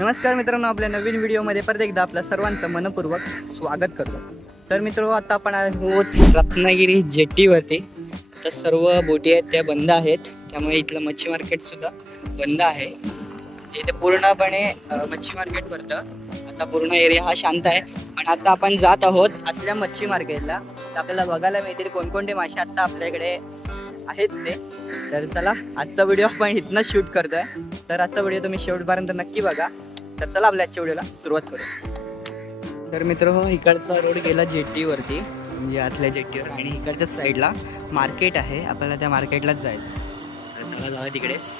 नमस्कार मित्रांनो, आपल्या नवीन व्हिडिओमध्ये परत एकदा आपल्या सर्वांचं मनपूर्वक स्वागत करतो। तर मित्रांनो, आता आपण आहोत रत्नागिरी जेट्टीवरती। तर सर्व बोटी आहेत त्या बंद आहेत, त्यामुळे इथलं मच्छी मार्केट सुद्धा बंद आहे। इथे पूर्णपणे मच्छी मार्केट भरतं। आता पूर्ण एरिया हा शांत आहे, पण आता आपण जात आहोत आतल्या मच्छी मार्केटला। आपल्याला बघायला मिळतील कोणकोणते मासे आता आपल्याकडे आहेत ते। तर चला, आजचा व्हिडिओ आपण इथनंच शूट करतोय। तर आजचा व्हिडिओ तुम्ही शेवटपर्यंत नक्की बघा। तर चला आपल्या आजच्या व्हिडिओला सुरुवात करू। तर मित्रांनो, इकडचा रोड गेला जेट्टीवरती, म्हणजे आतल्या जेट्टीवर, आणि इकडच्या साईडला मार्केट आहे। आपल्याला त्या मार्केटलाच जायचं। तर चला जाऊया तिकडेच।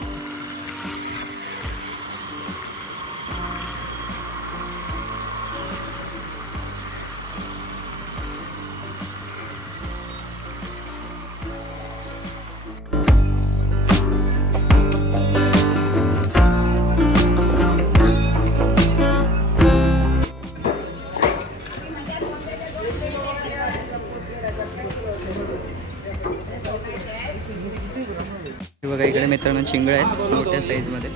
बघा इकडे मित्रांनो चिंगळ आहेत मोठ्या साईज मध्ये।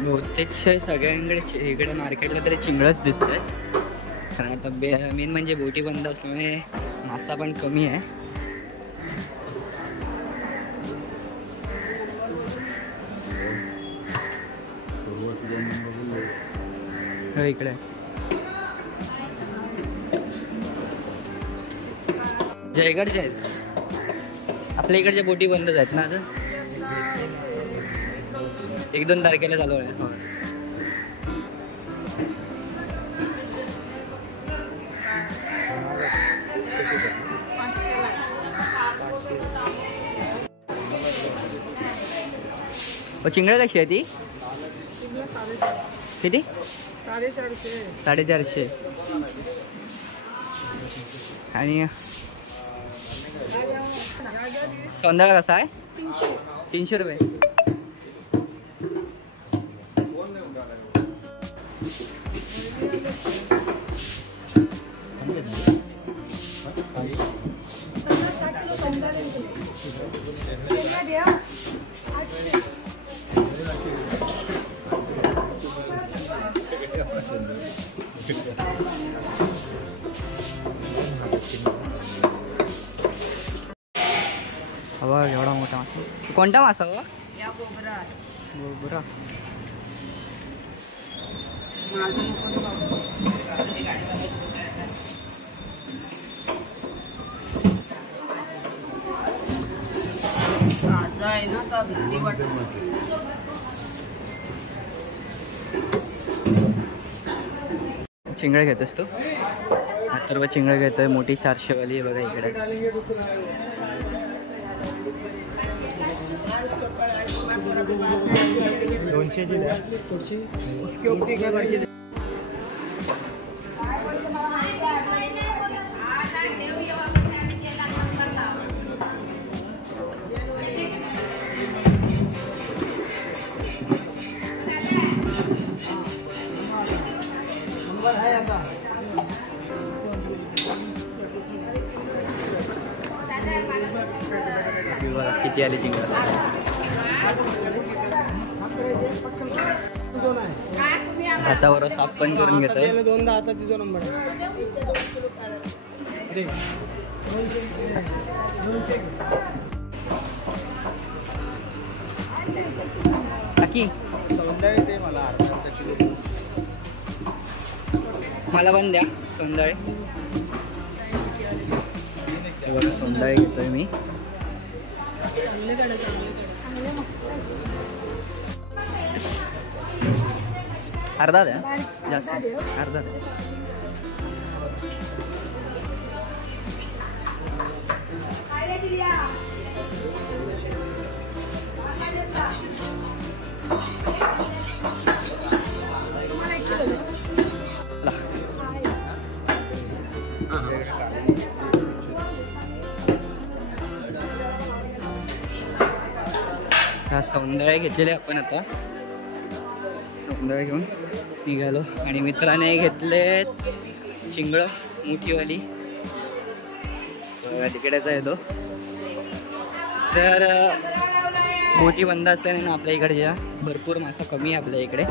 बहुतेक सगळ्यांकडे इकडे मार्केटला तरी चिंगळच दिसत आहे, कारण आता मेन म्हणजे बोटी बंद असल्यामुळे मासा पण कमी आहे। इकडे जयगडचे आहेत, आपल्या इकडच्या बोटी बंदच आहेत ना। आता 1-2 तारखेला चालू आहे। चिंगळ कशी आहे ती? किती? 450 आणि सौंदळा कसा आहे? 300 रुपये। हवा एवढा मोठा मासा, कोणता मासा हो? गोबरा। चिंगळ घेतोस तू? अथर्व चिंगळ घेतोय, मोठी 400 वाली आहे बघा इकडे। किती आली चिंगळ? हातावर साफ पण करून घेतोय। 2 हातात तिचा नंबर काकी सौंदर्य मला पण द्या सौंदर्य। सौंदर्य घेतोय मी। अर्धा द्या, जास्त अर्धा द्या। सौंदर्य घेतलेले आपण आता। सौंदर्य घेऊन निघालो आणि मित्राने घेतले चिंगळं मोठीवाली, तिकडेच आहे तो. तर बोटी बंद असल्याने ना आपल्या इकडच्या भरपूर मासा कमी आहे आपल्या इकडे.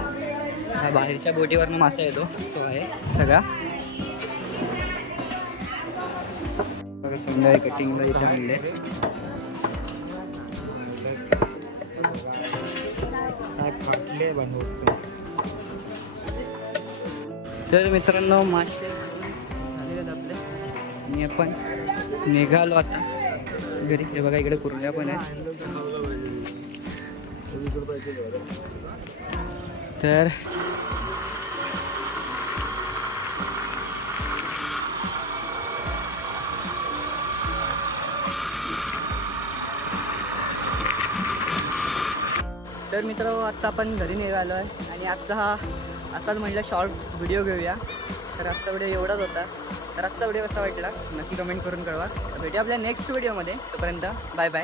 हा बाहेरच्या बोटीवरनं मासा येतो तो आहे सगळा. बघा सौंदर्य कटिंगला इथे आणले. तर मित्रांनो मासे झालेले आहेत आपले आणि आपण निघालो आता घरी. हे बघा इकडे कुर्ल्या पण आहे. तर तर मित्रांनो आत्ता आपण घरी निघालो आहे आणि आजचा हा असाच म्हटलं शॉर्ट व्हिडिओ घेऊया. तर आजचा व्हिडिओ एवढाच होता. तर आजचा व्हिडिओ कसा वाटला नक्की कमेंट करून कळवा. भेटूया आपल्या नेक्स्ट व्हिडिओमध्ये. तोपर्यंत बाय बाय.